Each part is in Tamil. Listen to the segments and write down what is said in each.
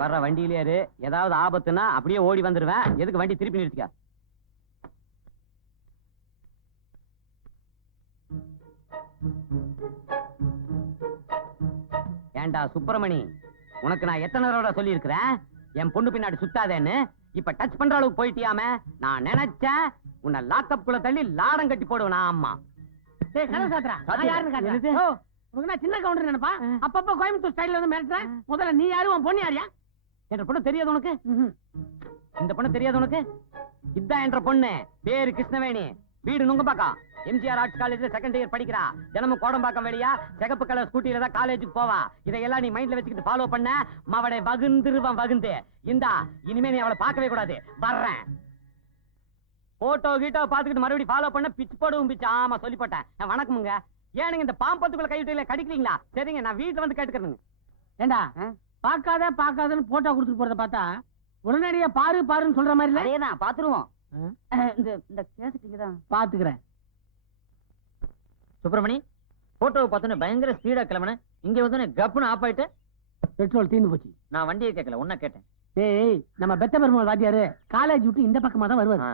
வர்ற வண்டியிலே இரு. ஏதாவது ஆபத்துனா அப்படியே ஓடி வந்துருவேன். எதுக்கு வண்டி திருப்பி நிறுத்திக்க? ஏண்டா சுப்பிரமணி, உனக்கு நான் எத்தனை தடவை சொல்லி இருக்கிறேன் என் பொண்ணு பின்னாடி சுத்தாதேன்னு? இப்ப டச் பண்ற அளவுக்கு போயிட்டியாமே. நான் நினைச்சேன் உன்னை லாக்அப் குள்ள தள்ளி லாடம் கட்டி போடுவேன். ஆமா சின்ன கவுண்டர் நினைப்பா. அப்பப்ப கோயம்புத்தூர் ஸ்டைல்ல வந்து மிரட்டுறேன். முதல்ல நீ யாரு, உன் பொண்ணு யாரியா? என்ற பொண்ணு தெரியாது உனக்கு? இந்த பொண்ணு தெரியாது உனக்கு? இதான் என்ற பொண்ணு. பேரு கிருஷ்ணவேணி. வீடு நுங்கம்பாக்கம். எம்ஜிஆர் ஆர்ட்ஸ் காலேஜ்ல செகண்ட் இயர் படிக்கிறா. தினமும் கோடம்பாக்கம் வெளியா சிகப்பு கலர் ஸ்கூட்டில தான் காலேஜுக்கு போவா. இதையெல்லாம் நீ மைண்ட்ல வச்சுக்கிட்டு ஃபாலோ பண்ண அவளை வகுந்துருவான் வகுந்து. இந்தா இனிமே நீ அவளை பார்க்கவே கூடாது. வர்றேன். போட்டோ கீட்டோ பாத்துக்கிட்டு மறுபடியும் ஃபாலோ பண்ண பிச்சு போடுவோம் பிச்சு. ஆமா சொல்லி போட்டேன். வணக்கமுங்க. ஏனுங்க இந்த பாம்பத்துக்குள்ள கைவிட்டு கடிக்கிறீங்களா? சரிங்க, நான் வீட்டுல வந்து கேட்டுக்கிறேங்க. ஏண்டா பாக்காதன்னு போட்டோ கொடுத்துட்டு போறத பார்த்தா உடனடியா பாரு பாருன்னு சொல்ற மாதிரி இல்ல? அதேதான், பாத்துருவோம். இந்த கேசட்டிங்க தான் பாத்துக்கிறேன். சுப்பிரமணி, போட்டோவை பார்த்தோன்னு பயங்கர ஸ்பீடா கிளம்புன. இங்க வந்து கப்புன்னு ஆஃப் ஆயிட்டு பெட்ரோல் தீர்ந்து போச்சு. நான் வண்டியை கேட்கல, உன்ன கேட்டேன். ஏய், நம்ம பெத்த பெருமாள் வாத்தியாரு காலேஜ் விட்டு இந்த பக்கமா தான் வருவாரு.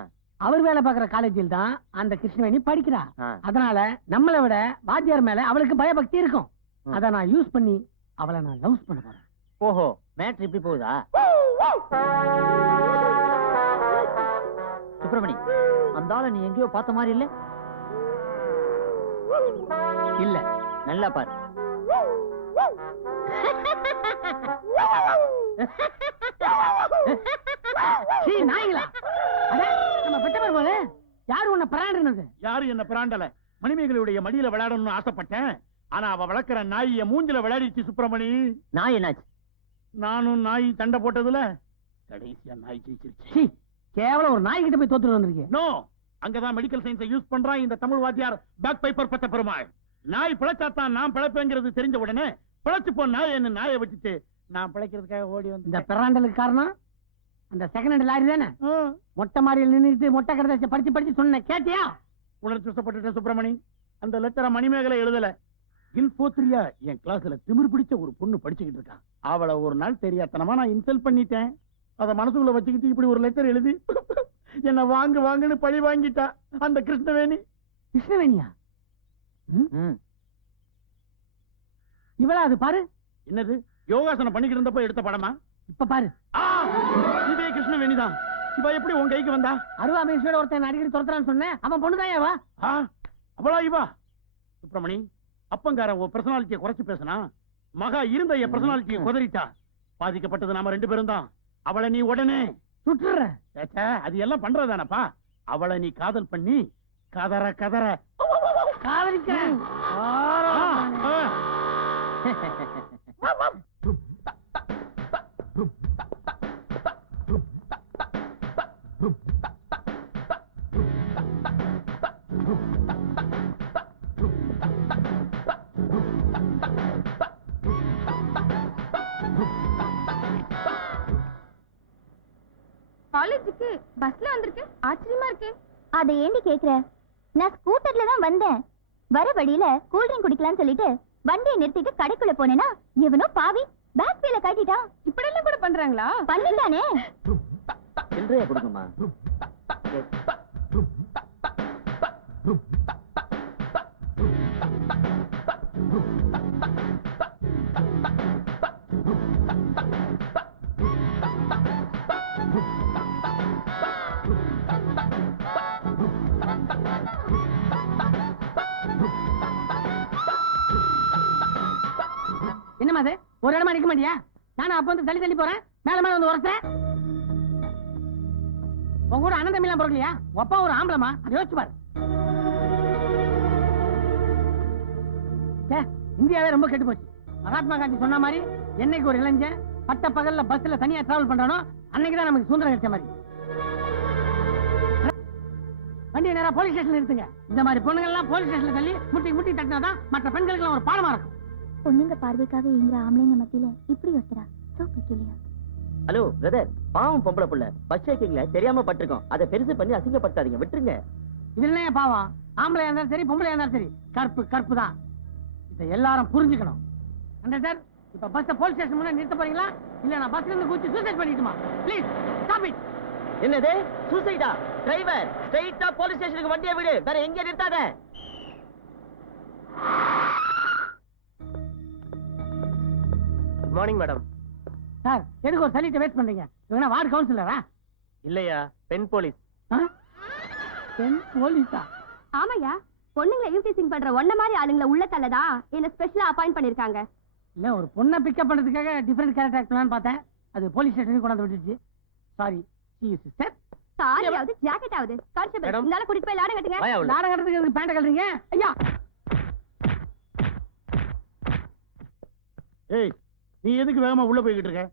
அவர் வேலை பாக்குற காலேஜில் தான் அந்த கிருஷ்ணவேணி படிக்கிறா. அதனால நம்மளை விட வாத்தியார் மேல அவளுக்கு பயபக்தி இருக்கும். அத நான் யூஸ் பண்ணி அவளை நான் லவ் பண்ண போறேன். ஓஹோ, மேட்ரு இப்படி போகுதா? சுப்பிரமணி, அந்த ஆளை நீ எங்கேயோ பார்த்த மாதிரி இல்ல? இல்ல, நல்லா பாரு. நாய்களா? நம்ம பெத்த பெருமாள் யாரு உன்னை பிராண்டனது? யாரு என்ன பிராண்டல? மணிமேகலையுடைய மடியில விளையாடணும்னு ஆசைப்பட்டேன். ஆனா அவ வளர்க்கிற நாய மூஞ்சில விளையாடிச்சு. சுப்பிரமணி, நாய் என்னாச்சு? நானும் நாய் சண்டை போட்டதுல கடைசியா நாய் ஜெயிச்சிருச்சு. கேவலம் ஒரு நாய் கிட்ட போய் தோத்துட்டு வந்திருக்கீங்க. நோ, அங்கதான் மெடிக்கல் சயின்ஸை யூஸ் பண்றான் இந்த தமிழ் வாத்தியார் பேக் பைப்பர் பெத்த பெருமாள். நாய் பிழைச்சாத்தான் நான் பிழைப்பேங்கிறது தெரிஞ்ச உடனே பிழைச்சு போ நாய் என்ன நாயை வச்சுட்டு நான் பிழைக்கிறதுக்காக ஓடி வந்து. இந்த பிராண்டலுக்கு காரணம் அந்த செகண்ட் ஹேண்ட் லாரி தானே? மொட்டை மாடியில் நின்றுட்டு மொட்டை கடைசி படிச்சு படிச்சு சொன்ன கேட்டியா? உணர்ச்சி வசப்பட்டுட்டேன் சுப்பிரமணி. அந்த லெட்டரை மணிமேகலை எழுதல. இன்ஃபோத்ரியா என் கிளாஸ்ல திமிர் பிடிச்ச ஒரு பொண்ணு படிச்சுக்கிட்டு இருக்கான். அவளை ஒரு நாள் தெரியாதனமா நான் இன்சல்ட் பண்ணிட்டேன். அத மனசுக்குள்ள வச்சுக்கிட்டு இப்படி ஒரு லெட்டர் எழுதி என்ன வாங்குன்னு பழி வாங்கிட்டா அந்த கிருஷ்ணவேணி. கிருஷ்ணவேணியா? இவளா? அது பாரு. என்னது, யோகாசனம் பண்ணிக்கிட்டு இருந்தப்போ எடுத்த படமா? இப்ப பாரு. இதே கிருஷ்ணவேணி தான். இவ எப்படி உன் கைக்கு வந்தா? அருவா மீசோட ஒருத்தன் அடிக்கடி துரத்துறான்னு சொன்னேன். அவன் பொண்ணுதான் இவ. அவளா இவா? சுப்பிரமணி, அப்பங்கார உன் பர்சனாலிட்டியை குறைச்சு பேசினா மகா இருந்த என் பர்சனாலிட்டியை குதறிட்டா. பாதிக்கப்பட்டது நாம 2 பேரும் தான். அவளை நீ உடனே சுட்டுற. அது எல்லாம் பண்றதானப்பா. அவளை நீ காதல் பண்ணி கதற கதற காதலிக்கிறேன். காலேஜுக்கு பஸ்ல வந்திருக்கேன். ஆச்சரியமா இருக்கு. அதை ஏண்டி கேக்குற? நான் ஸ்கூட்டர்ல தான் வந்தேன். வர வழியில கூல்ட்ரிங்க் குடிக்கலாம்னு சொல்லிட்டு வண்டியை நிறுத்திட்டு கடைக்குள்ள போனேனா இவனோ பாவி பேக் வீல கட்டிட்டான். இப்படி எல்லாம் கூட பண்றாங்களா? பண்ணிட்டானே. சில்லறையா கொடுங்கம்மா. என்னமா அது? ஒரு இடமா நிக்க மாட்டியா? நானும் அப்ப வந்து தள்ளி தள்ளி போறேன். மேல மேல வந்து உரசேன். உங்க கூட அண்ணன் தம்பிலாம் பிறக்கலையா? அப்பா ஒரு ஆம்பளமா? அதை யோசிச்சு பாரு. இந்தியாவே ரொம்ப கெட்டு போச்சு. மகாத்மா காந்தி சொன்ன மாதிரி என்னைக்கு ஒரு இளைஞன் பட்ட பகல்ல பஸ்ல தனியா டிராவல் பண்றானோ அன்னைக்குதான் நமக்கு சுதந்திரம் கிடைச்ச மாதிரி. வண்டியை நேரா போலீஸ் ஸ்டேஷன் நிறுத்துங்க. இந்த மாதிரி பொண்ணுங்க எல்லாம் போலீஸ் ஸ்டேஷன்ல தள்ளி முட்டி முட்டி தட்டினாதான் மற்ற பெண்களுக்கு எல்லாம் ஒரு பாடமா இருக்கும். பொண்ணுங்க பார்வைக்காக இங்கிற ஆம்பளைங்க மத்தியில இப்படி ஒருத்தரா? So peculiar. ஹலோ பிரதர், பாவம் பொம்பளை புள்ள பஸ் சைக்கிள்ல தெரியாம பட்டிருக்கோம். அதை பெருசு பண்ணி அசிங்கப்படுத்தாதீங்க, விட்டுருங்க. இது இல்லையா பாவம்? ஆம்பளையா இருந்தாலும் சரி பொம்பளையா இருந்தாலும் சரி கற்பு கற்பு தான். இதை எல்லாரும் புரிஞ்சுக்கணும். சார் இப்ப பஸ் போலீஸ் ஸ்டேஷன் முன்னாடி நிறுத்த போறீங்களா இல்ல நான் பஸ்ல இருந்து குதிச்சு சூசைட் பண்ணிட்டுமா? Please stop it. என்னது சூசைடா? டிரைவர் ஸ்ட்ரைட்டா போலீஸ் ஸ்டேஷனுக்கு வண்டியை விடு, வேற எங்க நிறுத்தாத. Morning madam. சார் எதுக்கு ஒரு சலிட்ட வேஸ்ட் பண்றீங்க? இவங்க வார்டு கவுன்சிலரா? இல்லையா, பெண் போலீஸ். பெண் போலீஸா? ஆமாயா, பொண்ணுங்களை யூடிசிங் பண்ற ஒன்ன மாதிரி ஆளுங்களை உள்ள தள்ளதா என்ன ஸ்பெஷலா அப்பாயிண்ட் பண்ணிருக்காங்க. இல்ல ஒரு பொண்ணை பிக்கப் பண்றதுக்காக டிஃபரெண்ட் கேரக்டர் ஆக்ட் பண்ணலாம்னு பார்த்தேன். அது போலீஸ் ஸ்டேஷனுக்கு கொண்டாந்து விட்டுச்சு. Sorry sister. சாரியாவது ஜாக்கெட் ஆகுது. கான்ஸ்டபிள் இந்தால கூட்டிட்டு போய் லாடம் கட்டுங்க. லாடம் கட்டுறதுக்கு பேண்ட் கட்டுறீங்க ஐயா? ஏய், நீ எதுக்கு வேகமா உள்ள போய்கிட்டு இருக்க?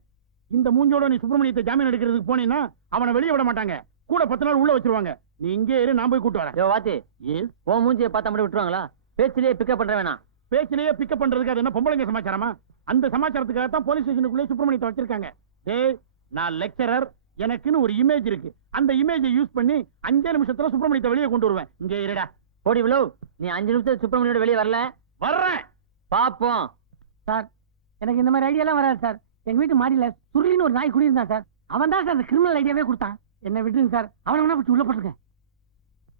இந்த மூஞ்சோட நீ சுப்பிரமணியத்தை ஜாமீன் எடுக்கிறதுக்கு போனீன்னா அவனை வெளியே விட மாட்டாங்க. கூட 10 நாள் உள்ள வச்சிருவாங்க. நீ இங்கே இரு, நான் போய் கூட்டு வரேன். யோ வாத்தி, எஸ், ஓ மூஞ்சியை பார்த்தா மட்டும் விட்டுருவாங்களா? பேச்சிலேயே பிக்கப் பண்ற வேணாம். பேச்சிலேயே பிக்கப் பண்றதுக்கு அது என்ன பொம்பளைங்க சமாச்சாரமா? அந்த சமாச்சாரத்துக்காக தான் போலீஸ் ஸ்டேஷனுக்குள்ளே சுப்பிரமணியத்தை வச்சிருக்காங்க. டேய், நான் லெக்சரர், எனக்குன்னு ஒரு இமேஜ் இருக்கு. அந்த இமேஜை யூஸ் பண்ணி 5 நிமிஷத்துல சுப்பிரமணியத்தை வெளியே கொண்டு வருவேன். இங்கே இருடா. போடி விழு, நீ 5 நிமிஷத்துல சுப்பிரமணியோட வெளியே வரல, வர்றேன். பாப்போம். சார் எனக்கு இந்த மாதிரி ஐடியாலாம் வராது சார். எங்க வீட்டு மாடியில சுருளின்னு ஒரு நாய் குடியிருந்தான் சார். அவன் தான் சார் அந்த கிரிமினல் ஐடியாவே கொடுத்தான். என்ன விட்டுருங்க சார், அவனை வேணா பிடிச்சி உள்ள போட்டுருங்க.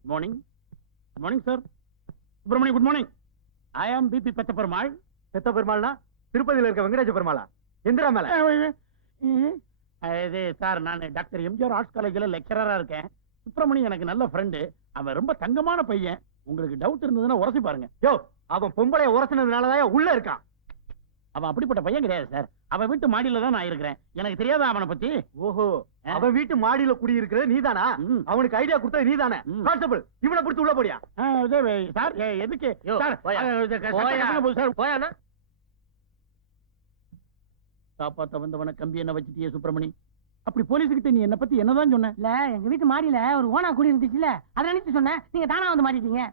Morning. Good morning sir. Subramaniam good morning. I am பிபி பெத்த பெருமாள். பெத்த பெருமாள்னா திருப்பதியில இருக்க வெங்கடேச பெருமாளா? எந்திரா மேல. இது சார், நான் டாக்டர் எம்ஜிஆர் ஆர்ட்ஸ் காலேஜ்ல லெக்சரரா இருக்கேன். சுப்பிரமணியம் எனக்கு நல்ல ஃப்ரெண்டு. அவன் ரொம்ப தங்கமான பையன். உங்களுக்கு டவுட் இருந்ததுன்னா உரசி பாருங்க. யோ, அவன் பொம்பளைய உரசினதுனாலதான் உள்ள இருக்கான். அவன் அப்படிப்பட்ட பையன் கிடையாது சார். அவன் வீட்டு மாடியில தான் நான் இருக்கிறேன். எனக்கு தெரியாத அவனை பத்தி. ஓஹோ, அவன் வீட்டு மாடியில குடி இருக்கிறது நீதானா? அவனுக்கு ஐடியா கொடுத்தது நீதானே? கான்ஸ்டபிள், இவனை பிடிச்சு உள்ள போடியா? சார் எதுக்கு சார்? போயானா காப்பாத்த வந்தவன கம்பி என்ன வச்சிட்டியே சுப்பிரமணி? அப்படி போலீஸ் கிட்ட நீ என்ன பத்தி என்னதான் சொன்ன? இல்ல எங்க வீட்டு மாடியில ஒரு ஓனா குடி இருந்துச்சுல, அதை நினைச்சு சொன்னேன். நீங்க தானா வந்து மாட்டிட்டீங்க.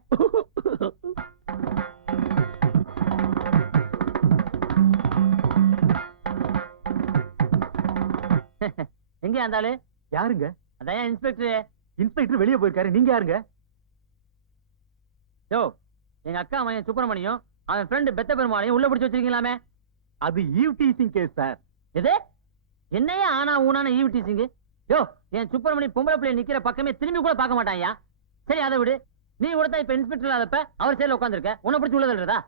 எங்க அந்த யாருங்க? அதான் இன்ஸ்பெக்டர். இன்ஸ்பெக்டர் வெளியே போயிருக்காரு. நீங்க யாருங்க? யோ, எங்க அக்கா அவன் சுப்பிரமணியம், அவன் ஃப்ரெண்ட் பெத்த பெருமாளையும் உள்ள பிடிச்சு வச்சிருக்கீங்களாமே? அது ஈவ் டீசிங் கேஸ் சார். எது? என்னையா ஆனா ஊனான ஈவ் டீசிங்? யோ, என் சுப்பிரமணி பொம்பளை பிள்ளை நிக்கிற பக்கமே திரும்பி கூட பார்க்க மாட்டான்யா. சரி அதை விடு, நீ கூட தான் இப்ப இன்ஸ்பெக்டர் இல்லாதப்ப அவர் சேர்ல உட்காந்துருக்க, உன்னை பிடிச்சி உள்ள தள்ளுறதா?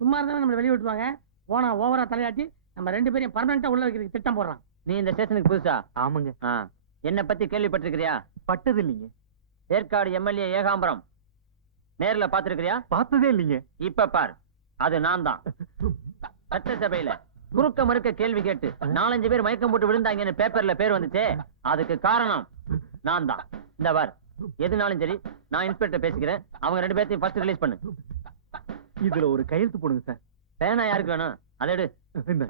சும்மா இருந்தாலும் நம்மளை வெளியே விட்டுருவாங்க. ஓனா ஓவரா தலையாட்டி நம்ம 2 பேரையும் பர்மனண்டா உள்ள வைக்கிறதுக்கு திட்டம் போடுறான். நீ இந்த ஸ்டேஷனுக்கு புதுசா? ஆமாங்க. என்ன பத்தி கேள்விப்பட்டிருக்கிறியா? பட்டது இல்லைங்க. ஏற்காடு எம்எல்ஏ ஏகாம்பரம் நேர்ல பாத்துருக்கிறியா? பார்த்ததே இல்லைங்க. இப்ப பார், அது நான் தான். சட்டசபையில குறுக்க மறுக்க கேள்வி கேட்டு 4-5 பேர் மயக்கம் போட்டு விழுந்தாங்கன்னு பேப்பர்ல பேர் வந்துச்சே, அதுக்கு காரணம் நான் தான். இந்த பார், எதுனாலும் சரி நான் இன்ஸ்பெக்டர் பேசிக்கிறேன். அவங்க 2 பேர்த்தையும் ஃபர்ஸ்ட் ரிலீஸ் பண்ணு. இதுல ஒரு கையெழுத்து போடுங்க சார். பேனா யாருக்கு வேணும்? அதை எடு. இந்த